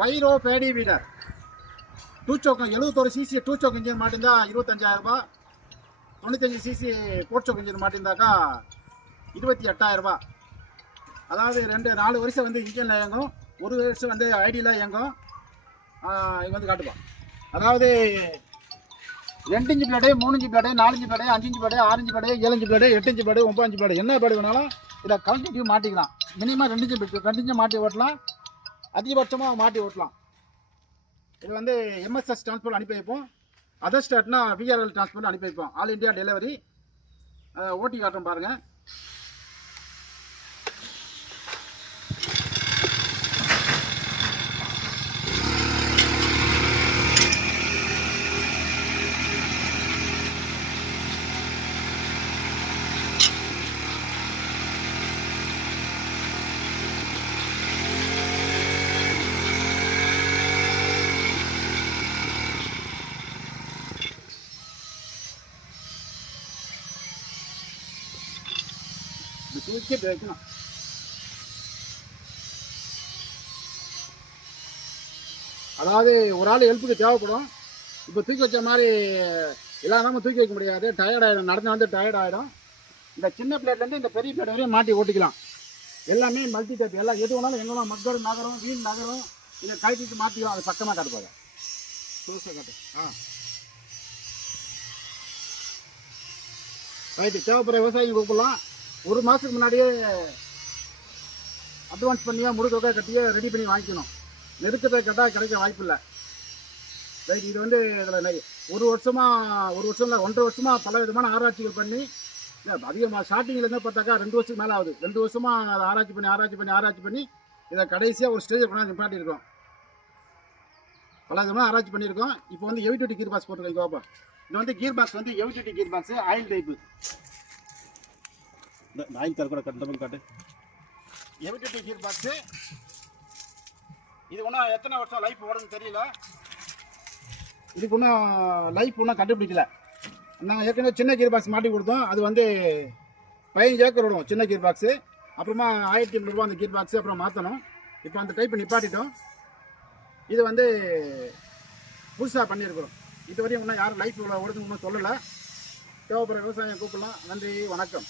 பைரோ paddy weeder two சோக்கம் 71 CC two stroke engine மாட்டிருந்தா 25,000 ரூபாய். 95 சிசி ஃபோர் சோக் இன்ஜின் மாட்டிருந்தாக்கா 28,000 ரூபாய். அதாவது 4 வருஷம் வந்து இன்ஜினில் இயங்கும், 1 வருஷம் வந்து ஐடியில் இயங்கும். இது வந்து காட்டுப்பான். அதாவது 2 inch blade, 3 inch blade, 4 inch blade, 5 inch blade, 6 inch blade, 7 inch blade, 8 inch blade, 9 inch blade, என்ன பிளேடு வேணாலும் இதில் கலெக்டிவ் மாட்டிக்கலாம். மினிமம் 2 இன்ச்சு மாட்டி ஓட்டலாம், அதிகபட்சமாக மாட்டி ஓட்டலாம். இது வந்து எம்எஸ்எஸ் டிரான்ஸ்போர்ட் அனுப்பி வைப்போம். அதர் ஸ்டேட்னா விஆர்எல் டிரான்ஸ்போர்ட் அனுப்பி வைப்போம். All India delivery. ஓட்டி காட்டுறோம் பாருங்கள். தூக்கி வைக்கணும். அதாவது ஒரு ஆள் ஹெல்ப்புக்கு தேவைப்படும். இப்போ தூக்கி வச்ச மாதிரி எல்லாமே தூக்கி வைக்க முடியாது, டயர்ட் ஆகிடும், நடந்து வந்து டயர்ட் ஆகிடும். இந்த சின்ன பிளேட்லேருந்து இந்த பெரிய பிளேட் வரையும் மாட்டி ஓட்டிக்கலாம். எல்லாமே மல்டி டைப், எல்லாம் எது வேணாலும் எங்கே மக்கள் நகரம் வீண் நகரம் இதை கழட்டிட்டு மாற்றிக்கலாம். அது பக்கமாக காட்டுப்பாங்க. புதுசாக காட்டு. ரைட்டு. தேவைப்படுற விவசாயிங்க கூப்பிடலாம். 1 மாதத்துக்கு முன்னாடியே அட்வான்ஸ் பண்ணியா முழுக்க கட்டியே ரெடி பண்ணி வாங்கிக்கணும். நெருக்கத்தை கட்டால் கிடைக்க வாய்ப்பு இல்லை. ரைட். இது வந்து இதில் 1 வருஷம் இல்லை 1.5 வருஷமாக பல விதமான ஆராய்ச்சிகள் பண்ணி அதிகமாக ஸ்டார்டிங்லேருந்து பார்த்தாக்கா 2 வருஷத்துக்கு மேலே ஆகுது. 2 வருஷமாக அதை ஆராய்ச்சி பண்ணி இதை கடைசியாக ஒரு ஸ்டேஜ் கொண்டாந்து நிப்பாட்டியிருக்கோம். பல விதமாக ஆராய்ச்சி பண்ணியிருக்கோம். இப்போ வந்து ஹெவி டியூட்டி கீர் பாக்ஸ் போட்டுருக்கோம். பாப்பா, இது வந்து கீர் பாக்ஸ் வந்து heavy duty gear box, oil type. Oil தர கூட காட்டு. Heavy duty gear box. இது ஒன்றும் எத்தனை வருஷம் லைஃப் ஓடுன்னு தெரியல. இதுக்கு ஒன்றும் லைஃப் ஒன்றும் கண்டுபிடிக்கல. நாங்கள் ஏற்கனவே சின்ன கீர் பாக்ஸ் மாட்டி கொடுத்தோம். அது வந்து 15 ஏக்கர் விடும் சின்ன கீர் பாக்ஸு. அப்புறமா 1,800 ரூபா அந்த கீர் பாக்ஸு அப்புறம் மாற்றணும். இப்போ அந்த டைப் நிப்பாட்டிட்டோம். இது வந்து புதுசாக பண்ணியிருக்கிறோம். இதுவரையும் இன்னும் யாரும் லைஃப் ஓடுறதுன்னு ஒன்றும் சொல்லலை. தேவைப்படுற விவசாயம் கூப்பிடலாம். நன்றி, வணக்கம்.